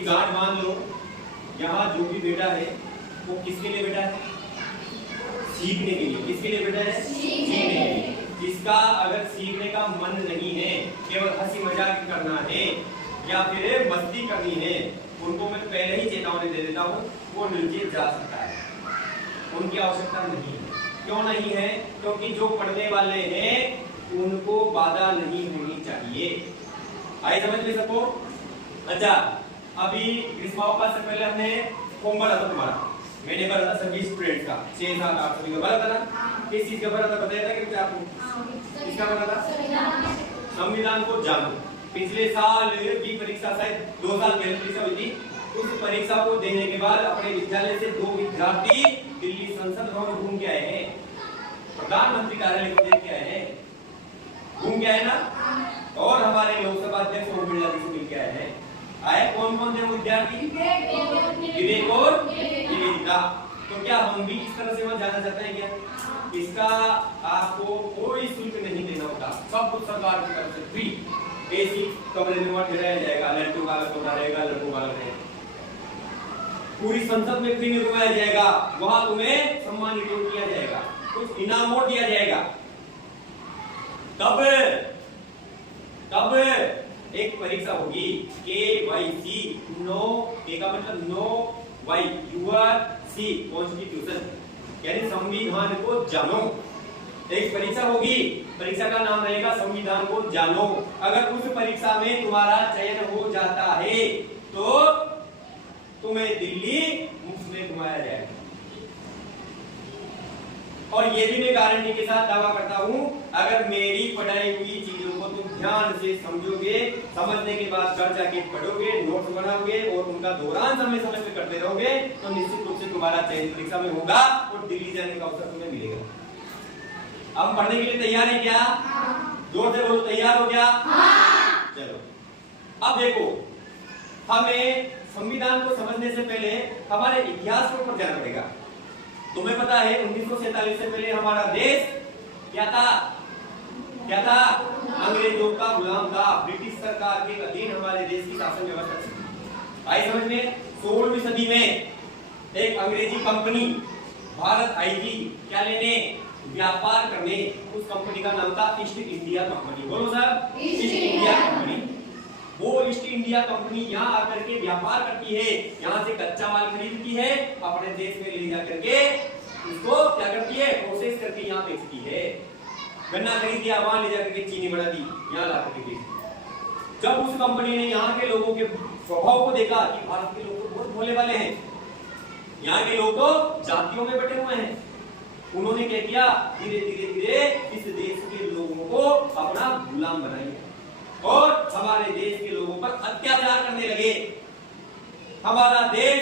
इसकी गांठ बांध लो। यहाँ जो भी बेटा है वो किसके लिए बेटा है? सीखने के लिए। किसके लिए बेटा है? सीखने के लिए। जिसका अगर सीखने का मन नहीं है, केवल हंसी मजाक करना है या फिर मस्ती करनी है, उनको मैं पहले ही चेतावनी दे देता हूँ, वो नीचे जा सकता है, उनकी आवश्यकता नहीं है। क्यों नहीं है? क्योंकि जो पढ़ने वाले हैं उनको बाधा नहीं होनी चाहिए। आइए समझ ले सबको। अच्छा, अभी ग्रीष्मावकाश से पहले हमने फॉर्म भरा था तुम्हारा, मैंने भरा था सभी स्टूडेंट का 6, 7, 8 सभी का भरा था ना। किस चीज का भरा था बताया था कि आपको? किसका भरा था? संविधान को जानो। पिछले साल की परीक्षा शायद 2 साल पहले परीक्षा हुई थी। उस परीक्षा को देने के बाद अपने विद्यालय से 2 विद्यार्थी दिल्ली संसद भवन घूम के आए हैं, प्रधानमंत्री कार्यालय को देख के आए हैं, घूम के आए ना। और हमारे लोकसभा अध्यक्ष ओम बिरला जी से मिल के आए हैं। आए कौन कौन थे विद्यार्थी? विवेक और निवेदिता। तो क्या हम भी इस तरह से वहां जाना चाहते हैं क्या? इसका आपको कोई शुल्क नहीं देना होता, सब कुछ सरकार की तरफ से फ्री। एसी कमरे में वहां ठहराया जाएगा, लड़कियों का अलग कमरा रहेगा, लड़कों का अलग रहेगा। पूरी संसद में फ्री में घुमाया जाएगा, वहां तुम्हें सम्मानित किया जाएगा, कुछ इनाम और दिया जाएगा। तब एक परीक्षा होगी KYC, नो के का मतलब know why your C constitution, यानी संविधान को जानो। एक परीक्षा होगी, परीक्षा का नाम रहेगा संविधान को जानो। अगर उस परीक्षा में तुम्हारा चयन हो जाता है तो तुम्हें दिल्ली मुफ्त में घुमाया जाएगा। और ये भी मैं गारंटी के साथ दावा करता हूं, अगर मेरी पढ़ाई हुई चीजों को तुम ध्यान से समझोगे, समझने के बाद घर जाके पढ़ोगे, नोट्स बनाओगे और उनका दोहरान समय समय पे करते रहोगे, तो निश्चित रूप से तुम्हारा चयन परीक्षा में होगा और दिल्ली जाने का अवसर तुम्हें मिलेगा। अब पढ़ने के लिए तैयार है क्या? जोर से बोलो, तैयार हो क्या? चलो, अब देखो, हमें संविधान को समझने से पहले हमारे इतिहास के ऊपर जाना पड़ेगा। तुम्हें पता है 1947 से पहले हमारा देश क्या था? क्या था? अंग्रेजों का गुलाम था। ब्रिटिश सरकार के अधीन हमारे देश की शासन व्यवस्था थी। आई समझ में? 16वीं सदी में एक अंग्रेजी कंपनी भारत आई थी, क्या लेने? व्यापार करने। उस कंपनी का नाम था ईस्ट इंडिया कंपनी। बोलो सर, ईस्ट इंडिया कंपनी। वो ईस्ट इंडिया कंपनी यहाँ आकर के व्यापार करती है, यहाँ से कच्चा माल खरीदती है, अपने देश में ले जाकर के उसको क्या करती है? प्रोसेस करके यहाँ बेचती है। गन्ना खरीद लिया, वहां ले जाकर के चीनी बना दी, यहाँ ला करके बेचती। जब उस कंपनी ने यहाँ के लोगों के स्वभाव को देखा कि भारत के लोग बहुत भोले वाले हैं, यहाँ के लोग तो जातियों में बटे हुए हैं, उन्होंने क्या किया? धीरे धीरे धीरे इस देश के लोगों को अपना गुलाम बनाया और हमारे देश के लोगों पर अत्याचार करने लगे। हमारा देश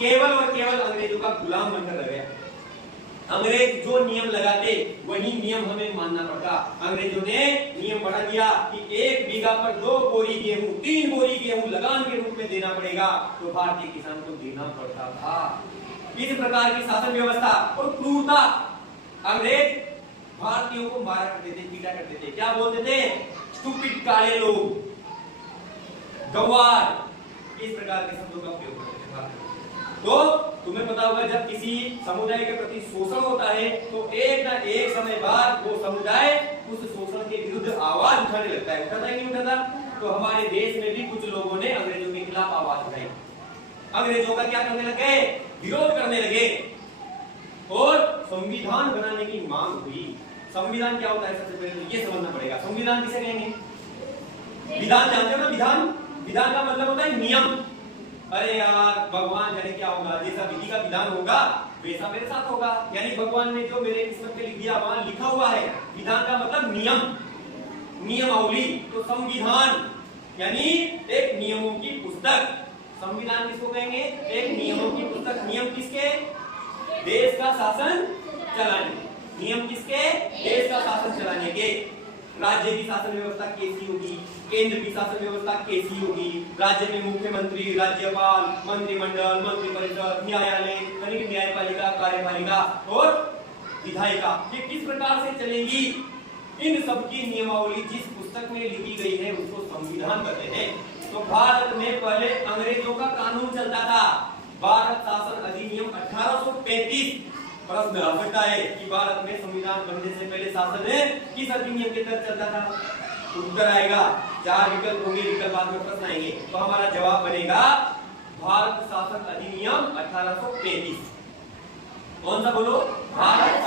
केवल और केवल अंग्रेजों का गुलाम बनकर रह गया। अंग्रेज जो नियम लगाते वही नियम हमें मानना पड़ता। अंग्रेजों ने नियम बढ़ा दिया कि 1 बीघा पर 2 बोरी गेहूं, 3 बोरी गेहूं लगान के रूप में देना पड़ेगा, तो भारतीय किसान को देना पड़ता था। इस प्रकार की शासन व्यवस्था और क्रूरता, अंग्रेज भारतीयों को मारा करते थे, पीटा करते थे। क्या बोलते थे? स्टूपिड, काले लोग, गंवार, इस प्रकार के शब्दों का प्रयोग करते थे। तो तुम्हें पता होगा, जब किसी समुदाय के प्रति शोषण होता है तो एक ना एक समय बाद वो समुदाय उस शोषण के विरुद्ध आवाज उठाने लगता है। उठाता है कि नहीं उठाता? तो हमारे देश में भी कुछ लोगों ने अंग्रेजों के खिलाफ आवाज उठाई, अंग्रेजों का क्या करने लगे? विरोध करने लगे और संविधान बनाने की मांग हुई। संविधान क्या होता है? सबसे पहले तो ये समझना पड़ेगा। संविधान किसे कहेंगे? विधान जानते हो ना? विधान, विधान का मतलब होता है नियम। अरे यार, भगवान जाने क्या होगा, जैसा विधि का विधान होगा वैसा मेरे साथ होगा, यानी भगवान ने जो मेरे किस्मत पे लिख दिया वहां लिखा हुआ है। विधान का मतलब नियम, नियमावली। तो संविधान यानी एक नियमों की पुस्तक। संविधान किसको कहेंगे? एक नियमों की पुस्तक। नियम किसके? देश का शासन चलाने। नियम किसके? देश का शासन चलाने के। राज्य की शासन व्यवस्था कैसी होगी, केंद्र की शासन व्यवस्था कैसी होगी, राज्य में मुख्यमंत्री, राज्यपाल, मंत्रिमंडल, मंत्रिपरिषद, न्यायालय, न्यायपालिका, कार्यपालिका और विधायिका, ये किस प्रकार से चलेंगी, इन सब की नियमावली जिस पुस्तक में लिखी गई है उसको संविधान कहते हैं। तो भारत में पहले अंग्रेजों का कानून चलता था, भारत शासन अधिनियम 1835। प्रश्न आ सकता है कि भारत में संविधान बनने से पहले शासन किस अधिनियम के तहत चलता था? उत्तर आएगा, 4 विकल्प होंगे, विकल्प बाद में प्रश्न आएंगे, तो हमारा जवाब बनेगा भारत शासन अधिनियम 1835। कौन सा बोलो? भारत